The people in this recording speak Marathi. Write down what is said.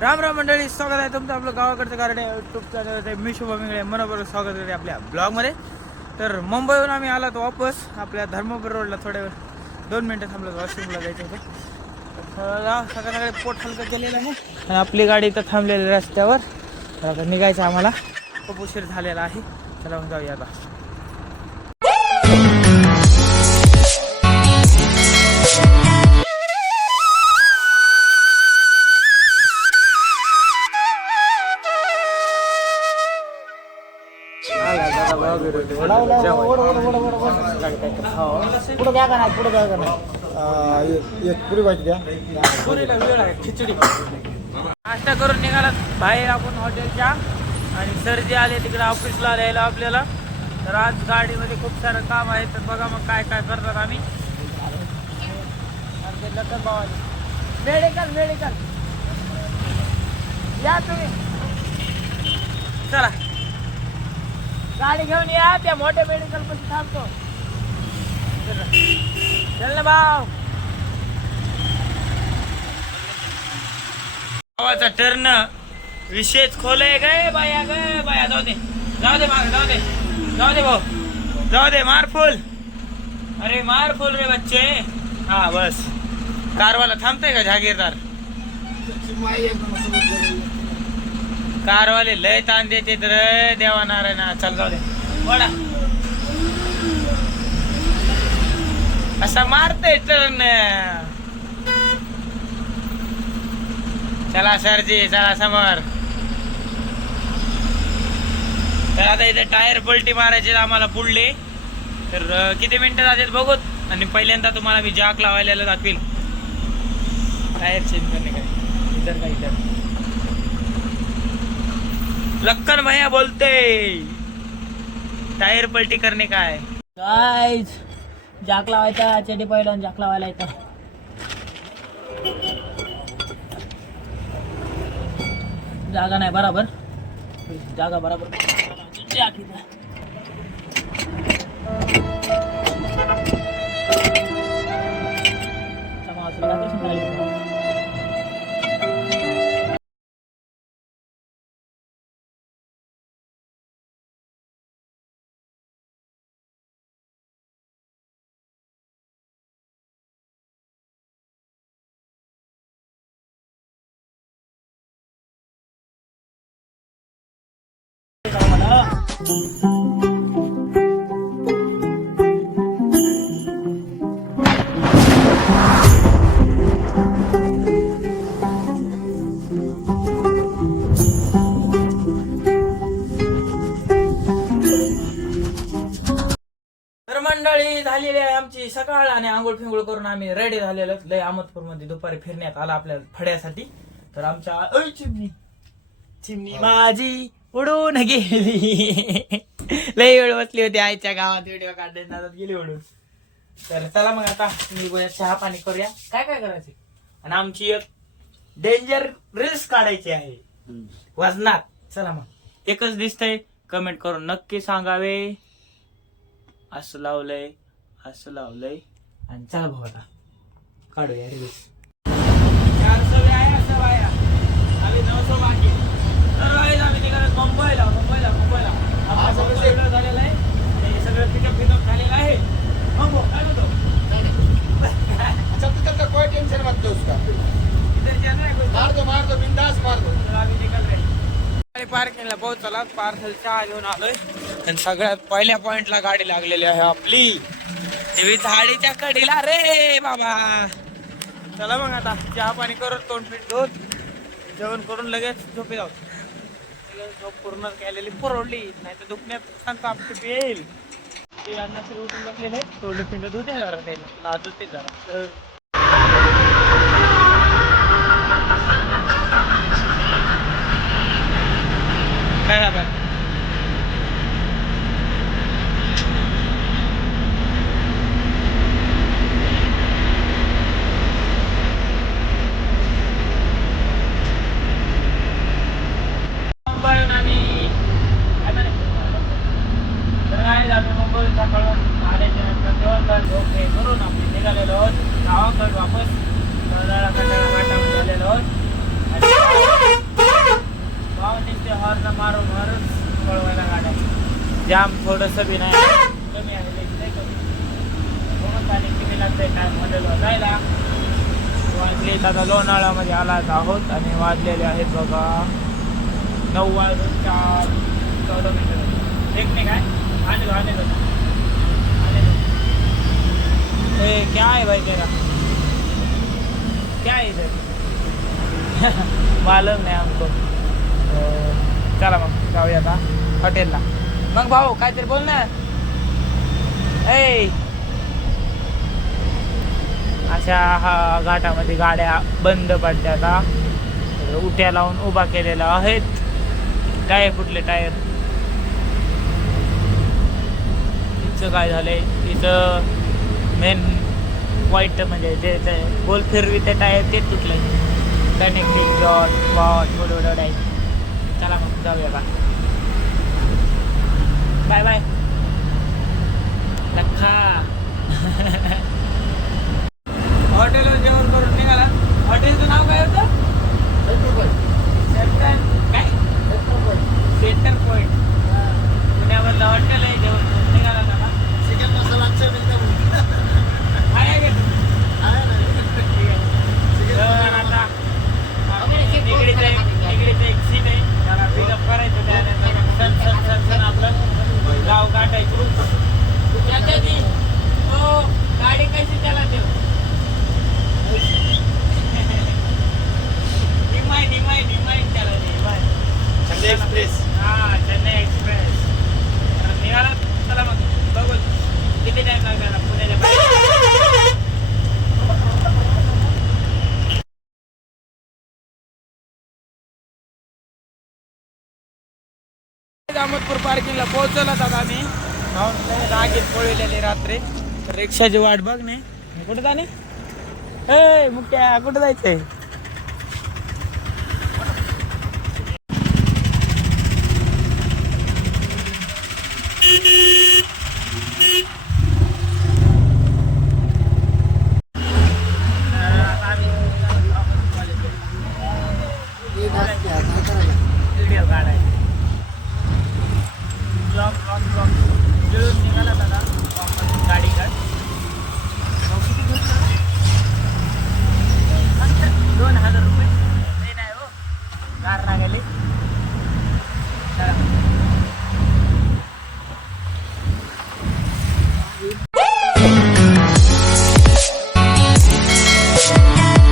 राम राम मंडळी स्वागत आहे तुमचं आपलं गावाकडचं कारण युट्यूब चॅनल मी शुभम इंगळे. मनपूर्वक स्वागत करते आपल्या ब्लॉगमध्ये तर मुंबईहून आम्ही आलो होतो वापस. आपल्या धर्मपूर रोडला थोड्या वेळ दोन मिनटं थांबलो वॉशरूमला जायचं होतं. तर सकाळ पोट हलकं केलेलं आहे. आणि आपली गाडी इथं थांबलेली आहे रस्त्यावर. तर आता निघायचं आम्हाला. खूप उशीर झालेला आहे. चला मग जाऊया आता. पुढं पुढं एक पुरी भाजी द्या पुरीला वेळ आहे खिचडी नाश्ता करून निघाला. बाहेर आपण हॉटेलच्या. आणि सर जे आले तिकडे ऑफिसला द्यायला आपल्याला. तर आज गाडीमध्ये खूप सारं काम आहे. तर बघा मग काय काय करतात आम्ही. आणि लखन भाऊ मेडिकल मेडिकल या तुम्ही चला. गाडी घेऊन या त्या मोठ्या मेडिकलमध्ये थांबतो. चल ना. चल ना भाऊ. गावाचा टर्न विशेष खोल आहे काय बाया ग बाया जाऊ दे. जाऊ दे माग जाऊ दे. जाऊ दे भाऊ. जाऊ दे मार फुल. अरे मार फुल रे बच्चे. हा बस. कारवाला थांबते का जहागीरदार कारवाले लय ताण देते तर देवा नारायणा चल जाऊ दे. वडा. असा मारतोय टर्न चला सरजी चला समोर. तर आता इथे टायर पलटी मारायचे आम्हाला पुढले तर किती मिनिटं जातात बघूत. आणि पहिल्यांदा तुम्हाला मी जॅक लावायला दाखवील टायर चेंज करणे काय इधर का इधर लक्कन भैया बोलते. टायर पलटी करणे काय? गाईज जाक लावायचा चेडी पहिला जाक लावायला येतं. जागा नाही बराबर. जागा बराबर. जाक तर मंडळी झालेली आहे आमची सकाळ आणि आंघोळ फिंगोळ करून आम्ही रेडी झालेलो आहोत. लय अहमदपूरमध्ये दुपारी फिरण्यात आला आपल्या फड्यासाठी. तर आमच्या अय, चिमणी. चिमणी माझी. उडून गेली. लय वेळ बसली होती आईच्या गावात व्हिडिओ काढण्यात गेली उडून तर चला मग आता निघूया चहा पाणी करूया. काय काय करायचे? आणि आमची एक डेंजर रील्स काढायची आहे. वजनात. चला मग. एकच दिसतंय. कमेंट करून नक्की सांगावे. असं लावलंय असं लावलंय. आणि चला भाऊ आता. काढूया रील्स चारशे आहे असं वाया आम्ही नऊशे बाकी तर guys, आम्ही निघालो मुंबईला मुंबईला मुंबईला आपलं सगळं सगळं झालेलं आहे आणि सगळं पिकअप पिकअप झालेलं आहे मग भाऊ, काय म्हणतो अच्छा तू त्याचा कोई टेंशन मत लो उसका इधर जाना है कोई? मार दो मार दो बिंदास मार दो तर आम्ही निघाल रे पार्किंगला पोहोचला. पार्सल चहा घेऊन आलोय. आणि सगळ्यात पहिल्या पॉइंटला गाडी लागलेली आहे आपली. टीव्ही झाडीच्या कडीला रे बाबा. चला मग आता चहा पाणी करून तोंड पीठ धुत जेवण करून लगेच झोपे जाऊ. लगेच झोप पूर्ण केलेली पुरवली नाही तर दुखण्यात सांगतो आपली येईल. ते अन्नाचे उठून बसलेले. तोंड पिंड धुते जरा त्याला. लाजूच ते जरा तर काय झालं मुंबईहून आम्ही काय म्हणायचं? तर काय आम्ही मुंबईहून सकाळून साडेचार नंतर दिवसभर झोप हे करून आम्ही निघालेलो आहोत गावाकडे मारून मारून पळवायला गाड्या जाम थोडंसं बी नाही. कमी आहे लई लई कमी. म्हणून आणि किती लागतंय काय मॉडेल जायला वाजले आता लोणाळ्यामध्ये आलाच आहोत आणि वाजलेले आहेत बघा. नऊ वाजून चार चौदा मिनिटं एक नाही काय आने दो ए क्या आहे भाई तेरा? क्या आहे इधर मालूम नाही हमको चला मग जाऊया आता. हॉटेलला. मग भाऊ काहीतरी बोल ना. ए अशा हा घाटामध्ये गाड्या बंद पडल्या आता. उट्या लावून उभा केलेला आहेत. टायर फुटले टायर. तिचं काय झालंय? इथं मेन वाईट म्हणजे जे ते गोल फिरवी ते टायर ते तुटलंय. कनेक्टेड जॉट बॉट मोडोडोड आहे चला मग जाऊया का बाय बाय लखा हॉटेलवर जेवण करून निघाला. हॉटेलचं नाव काय होतं सेंटर काय सेंटर पॉइंट पुण्यामधलं हॉटेल आहे जेवण करून निघाला ना चिकन मसाला अच्छा मिळता आहे का तू? ठीक आहे. तर आता निगडीचं एक निगडीचं एक सीट आहे त्याला पिकअप करायचं त्यानंतर सण सण सण सण आपलं गाव गाठायचं त्याच्या ती हो गाडी कशी त्याला देऊ डिमाय डिमाय डिमाय त्याला डिमाय चेन्नई एक्सप्रेस हा चेन्नई एक्सप्रेस तर निघाला चला मग बघू किती टाइम लागणार पुण्याच्या बाहेर अहमदपूर पार्किंगला पोहोचवलात आता आम्ही. रागीत पळविलेली रात्री. तर रिक्षाची वाट बघ नाही कुठे जाणे? ए मुख्या कुठे जायचंय? आता